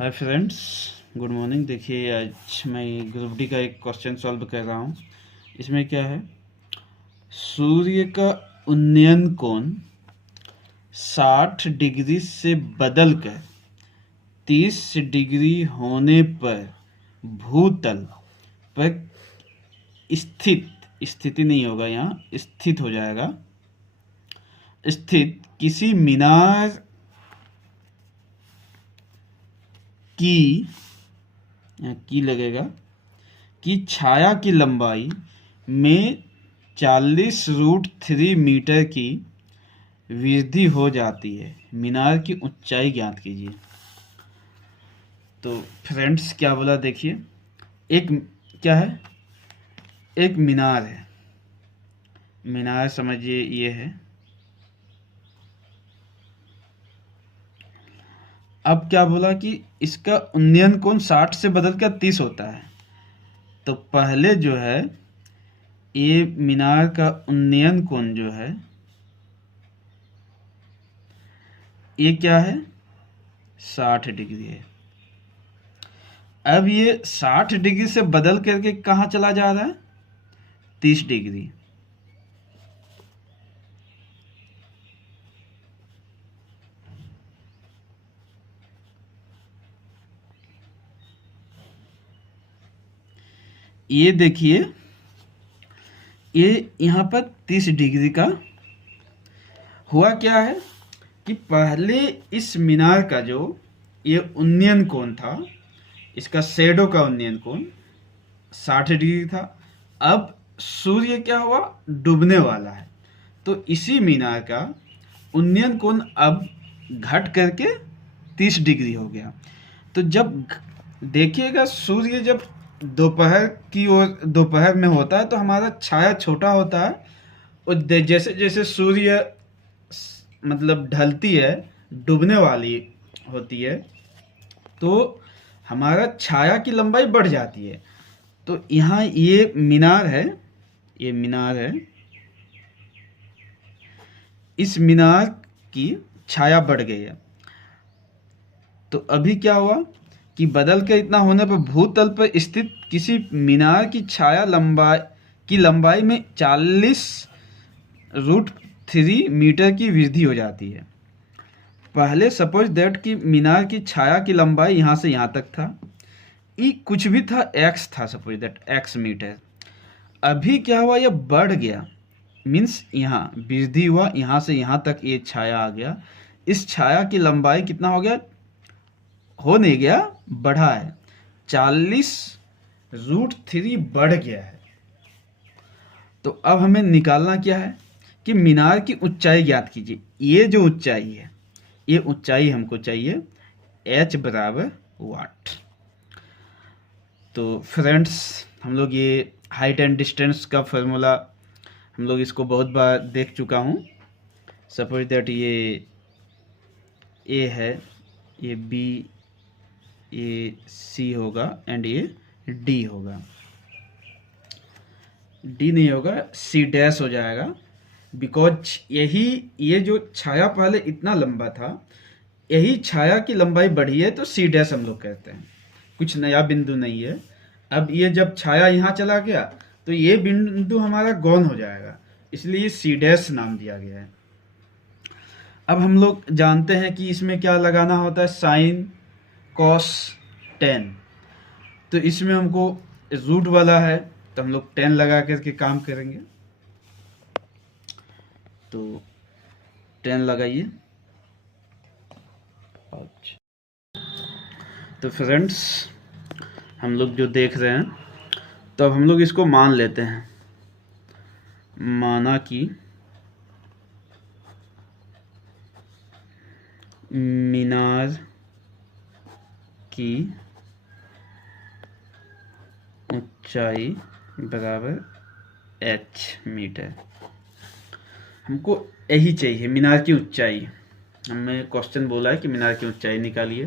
Hi friends, good morning. देखिए, आज मैं ग्रुप डी का एक क्वेश्चन सॉल्व कर रहा हूँ। इसमें क्या है, सूर्य का उन्नयन कोण 60 डिग्री से बदलकर 30 डिग्री होने पर भूतल पर स्थिति नहीं होगा, यहाँ स्थित हो जाएगा, स्थित किसी मीनार की लगेगा कि छाया की लंबाई में 40√3 मीटर की वृद्धि हो जाती है। मीनार की ऊंचाई ज्ञात कीजिए। तो फ्रेंड्स क्या बोला, देखिए, एक क्या है, एक मीनार है। मीनार समझिए ये है। अब क्या बोला कि इसका उन्नयन कोण 60 से बदलकर 30 होता है। तो पहले जो है, ये मीनार का उन्नयन कोण जो है, ये क्या है, 60 डिग्री है। अब ये 60 डिग्री से बदल करके कहाँ चला जा रहा है, 30 डिग्री। ये देखिए, ये यहाँ पर 30 डिग्री का हुआ क्या है कि पहले इस मीनार का जो ये उन्नयन कोण था, इसका शैडो का उन्नयन कोण 60 डिग्री था। अब सूर्य क्या हुआ, डूबने वाला है, तो इसी मीनार का उन्नयन कोण अब घट करके 30 डिग्री हो गया। तो जब देखिएगा, सूर्य जब दोपहर में होता है तो हमारा छाया छोटा होता है, और जैसे जैसे सूर्य मतलब ढलती है, डूबने वाली होती है, तो हमारा छाया की लंबाई बढ़ जाती है। तो यहाँ ये मीनार है, ये मीनार है, इस मीनार की छाया बढ़ गई है। तो अभी क्या हुआ कि बदल के इतना होने पर भूतल पर स्थित किसी मीनार की छाया लंबाई में 40√3 मीटर की वृद्धि हो जाती है। पहले सपोज दैट कि मीनार की छाया की लंबाई यहाँ से यहाँ तक था, ई कुछ भी था, x था, सपोज दैट x मीटर। अभी क्या हुआ, यह बढ़ गया, मीन्स यहाँ वृद्धि हुआ, यहाँ से यहाँ तक ये छाया आ गया। इस छाया की लंबाई कितना हो गया, हो नहीं गया, बढ़ा है, 40√3 बढ़ गया है। तो अब हमें निकालना क्या है कि मीनार की ऊंचाई ज्ञात कीजिए। ये जो ऊंचाई है, ये ऊंचाई हमको चाहिए, h बराबर वाट। तो फ्रेंड्स, हम लोग ये हाइट एंड डिस्टेंस का फॉर्मूला हम लोग इसको बहुत बार देख चुका हूँ। सपोज दैट ये a है, ये b, ये C होगा एंड ये D होगा। D नहीं होगा, C डैश हो जाएगा, बिकॉज ये जो छाया पहले इतना लंबा था, यही छाया की लंबाई बढ़ी है, तो C डैश हम लोग कहते हैं, कुछ नया बिंदु नहीं है। अब ये जब छाया यहाँ चला गया तो ये बिंदु हमारा गौण हो जाएगा, इसलिए C डैश नाम दिया गया है। अब हम लोग जानते हैं कि इसमें क्या लगाना होता है, साइन, कॉस, टेन। तो इसमें हमको रूट वाला है, तो हम लोग 10 लगा करके काम करेंगे। तो 10 लगाइए। तो फ्रेंड्स, हम लोग जो देख रहे हैं, तो अब हम लोग इसको मान लेते हैं। माना कि मीनार की ऊंचाई बराबर h मीटर। हमको यही चाहिए, मीनार की ऊंचाई। हमें क्वेश्चन बोला है कि मीनार की ऊंचाई निकालिए।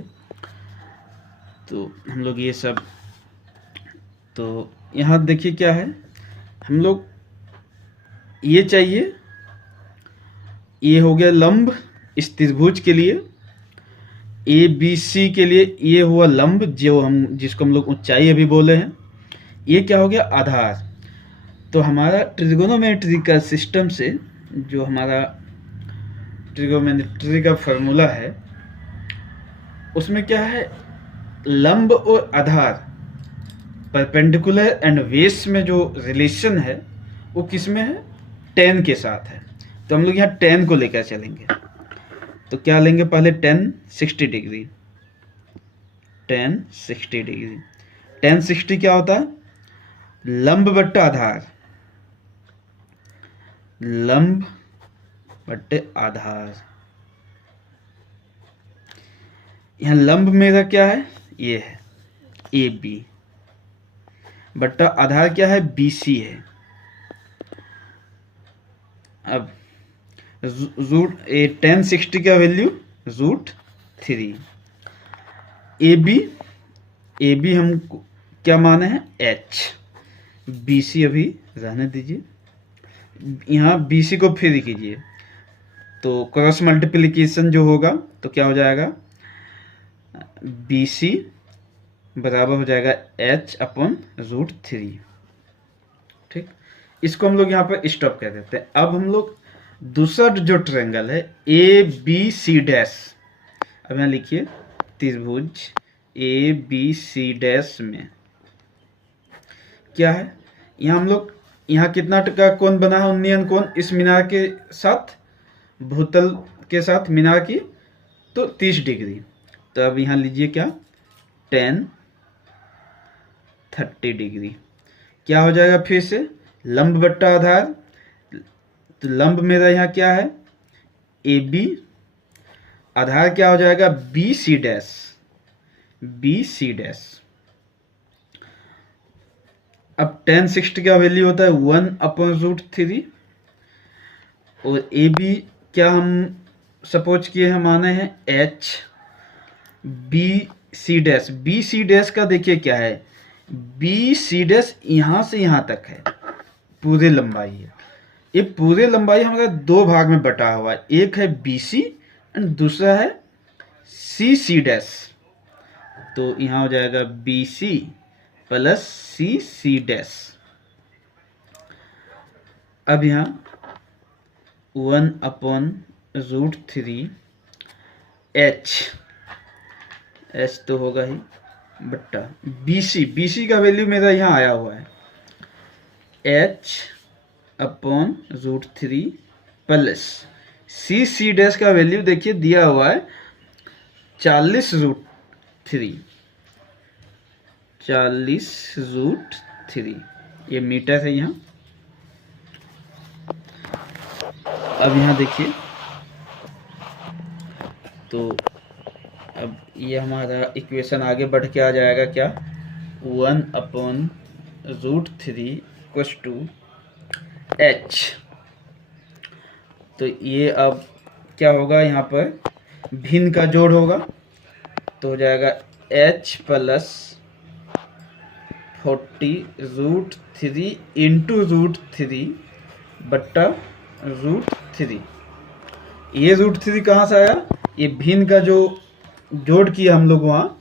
तो हम लोग ये सब, तो यहाँ देखिए क्या है, हम लोग ये चाहिए, ये हो गया लंब इस त्रिभुज के लिए, ए बी सी के लिए ये हुआ लंब, जो हम जिसको हम लोग ऊंचाई अभी बोले हैं। ये क्या हो गया, आधार। तो हमारा ट्रिगोनोमेट्री का सिस्टम से जो हमारा ट्रिगोनोमेट्री का फॉर्मूला है उसमें क्या है, लंब और आधार परपेंडिकुलर एंड बेस में जो रिलेशन है वो किस में है, टेन के साथ है। तो हम लोग यहाँ टेन को लेकर चलेंगे। तो क्या लेंगे, पहले ten 60 degree, ten 60 degree. Ten 60 क्या होता है, लंब बट्टा आधार, लंब बट्टे आधार। यहाँ लंब मेरा क्या है, ये है ए बी, बट्टा आधार क्या है, बी सी है। अब रूट ए 1060 का वैल्यू √3। ए बी हम क्या माने हैं, एच। बी सी अभी रहने दीजिए, यहाँ बी सी को फ्री कीजिए तो क्रॉस मल्टीप्लिकेशन जो होगा तो क्या हो जाएगा, बी सी बराबर हो जाएगा एच अपॉन √3। ठीक, इसको हम लोग यहाँ पर स्टॉप कर देते हैं। अब हम लोग दूसरा जो ट्रायंगल है ए बी सी डैश, अब यहाँ लिखिए त्रिभुज ए बी सी डैश में क्या है, यहाँ हम लोग यहाँ कितना का कोण बना है, उन्नयन कोण इस मीनार के साथ, भूतल के साथ मीनार की, तो 30 डिग्री। तो अब यहाँ लीजिए क्या, 10 30 डिग्री। क्या हो जाएगा फिर से, लंब बट्टा आधार। तो लंब मेरा यहाँ क्या है, ए बी, आधार क्या हो जाएगा, B C dash, B C dash. अब 1060 का वैल्यू होता है 1/√3, और ए बी क्या हम सपोज किए हैं, माने हैं H, B C dash. B C dash का देखिए क्या है, बी सी डैश यहाँ से यहाँ तक है, पूरे लंबाई है। ये पूरे लंबाई हमारा दो भाग में बटा हुआ है, एक है बी सी एंड दूसरा है सी सी डैश। तो यहाँ हो जाएगा बी सी प्लस सी सी डैश। अब यहाँ 1/√3 एच तो होगा ही, बट्टा बी सी का वैल्यू मेरा यहाँ आया हुआ है h/√3 प्लस सी डैश का वैल्यू देखिए दिया हुआ है 40√3, 40√3, ये मीटर है यहाँ। अब यहाँ देखिए, तो अब ये हमारा इक्वेशन आगे बढ़ के आ जाएगा क्या, 1/√3 = h। तो ये अब क्या होगा, यहाँ पर भिन्न का जोड़ होगा, तो हो जाएगा h प्लस 40√3 इंटू √3 बट्टा √3। ये √3 कहाँ से आया, ये भिन्न का जो जोड़ किया हम लोग वहाँ,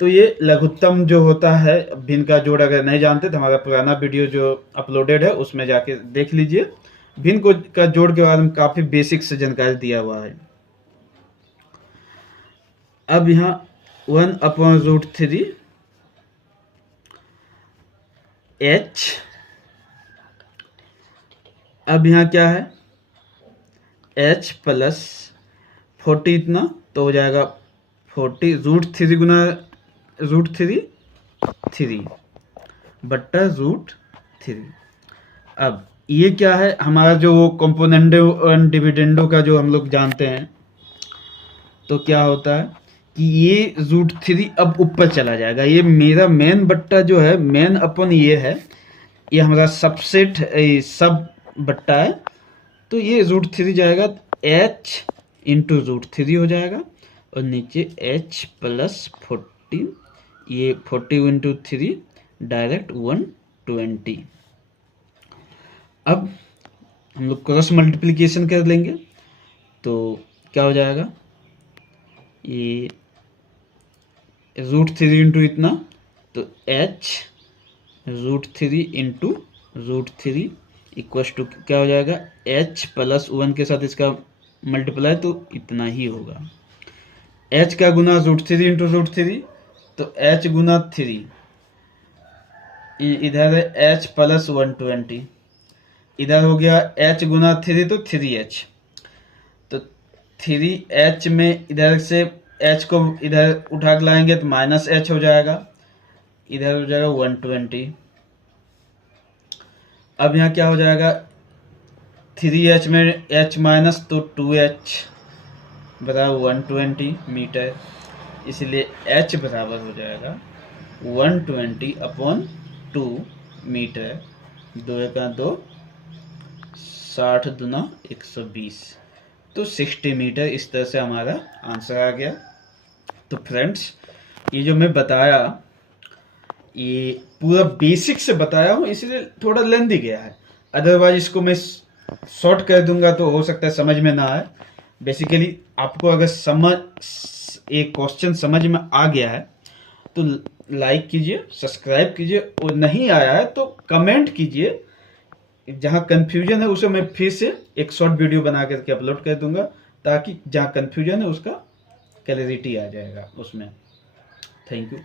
तो ये लघुत्तम जो होता है भिन्न का जोड़, अगर नहीं जानते तो हमारा पुराना वीडियो जो अपलोडेड है उसमें जाके देख लीजिए। भिन्न का जोड़ के बारे में काफ़ी बेसिक से जानकारी दिया हुआ है। अब यहाँ 1/√3 h, अब यहाँ क्या है, h प्लस 40 इतना, तो हो जाएगा 40 √3 गुना √3 3 बट्टा √3। अब ये क्या है, हमारा जो कंपोनेंडो एंड डिविडेंडो का जो हम लोग जानते हैं, तो क्या होता है कि ये √3 अब ऊपर चला जाएगा। ये मेरा मेन बट्टा जो है, मेन अपन ये है, ये हमारा सबसेट सब बट्टा है, तो ये √3 जाएगा, h इंटू √3 हो जाएगा, और नीचे h प्लस 40, ये 40 इंटू 3 डायरेक्ट 120। अब हम लोग क्रॉस मल्टीप्लिकेशन कर लेंगे, तो क्या हो जाएगा, ये √3 इंटू इतना, तो h√3 इंटू √3 इक्वल टू क्या हो जाएगा, h प्लस 1 के साथ इसका मल्टीप्लाई तो इतना ही होगा। h का गुना √3 इंटू √3, तो h गुना 3, इधर है h प्लस 120, इधर हो गया h गुना 3 तो 3h, तो 3h में इधर से h को इधर उठा के लाएंगे तो माइनस h हो जाएगा, इधर हो जाएगा 120। अब यहाँ क्या हो जाएगा, 3h में h माइनस तो 2h बराबर 120 मीटर, इसलिए h बराबर हो जाएगा 120/2 मीटर। 2 का 2, 60 दूना 120, तो 60 मीटर। इस तरह से हमारा आंसर आ गया। तो फ्रेंड्स, ये जो मैं बताया, ये पूरा बेसिक से बताया हूँ, इसलिए थोड़ा लेंदी गया है। अदरवाइज इसको मैं शॉर्ट कर दूंगा तो हो सकता है समझ में ना आए। बेसिकली आपको अगर एक क्वेश्चन समझ में आ गया है तो लाइक कीजिए, सब्सक्राइब कीजिए, और नहीं आया है तो कमेंट कीजिए। जहाँ कंफ्यूजन है उसे मैं फिर से एक शॉर्ट वीडियो बना करके अपलोड कर दूंगा, ताकि जहाँ कंफ्यूजन है उसका क्लैरिटी आ जाएगा उसमें। Thank you.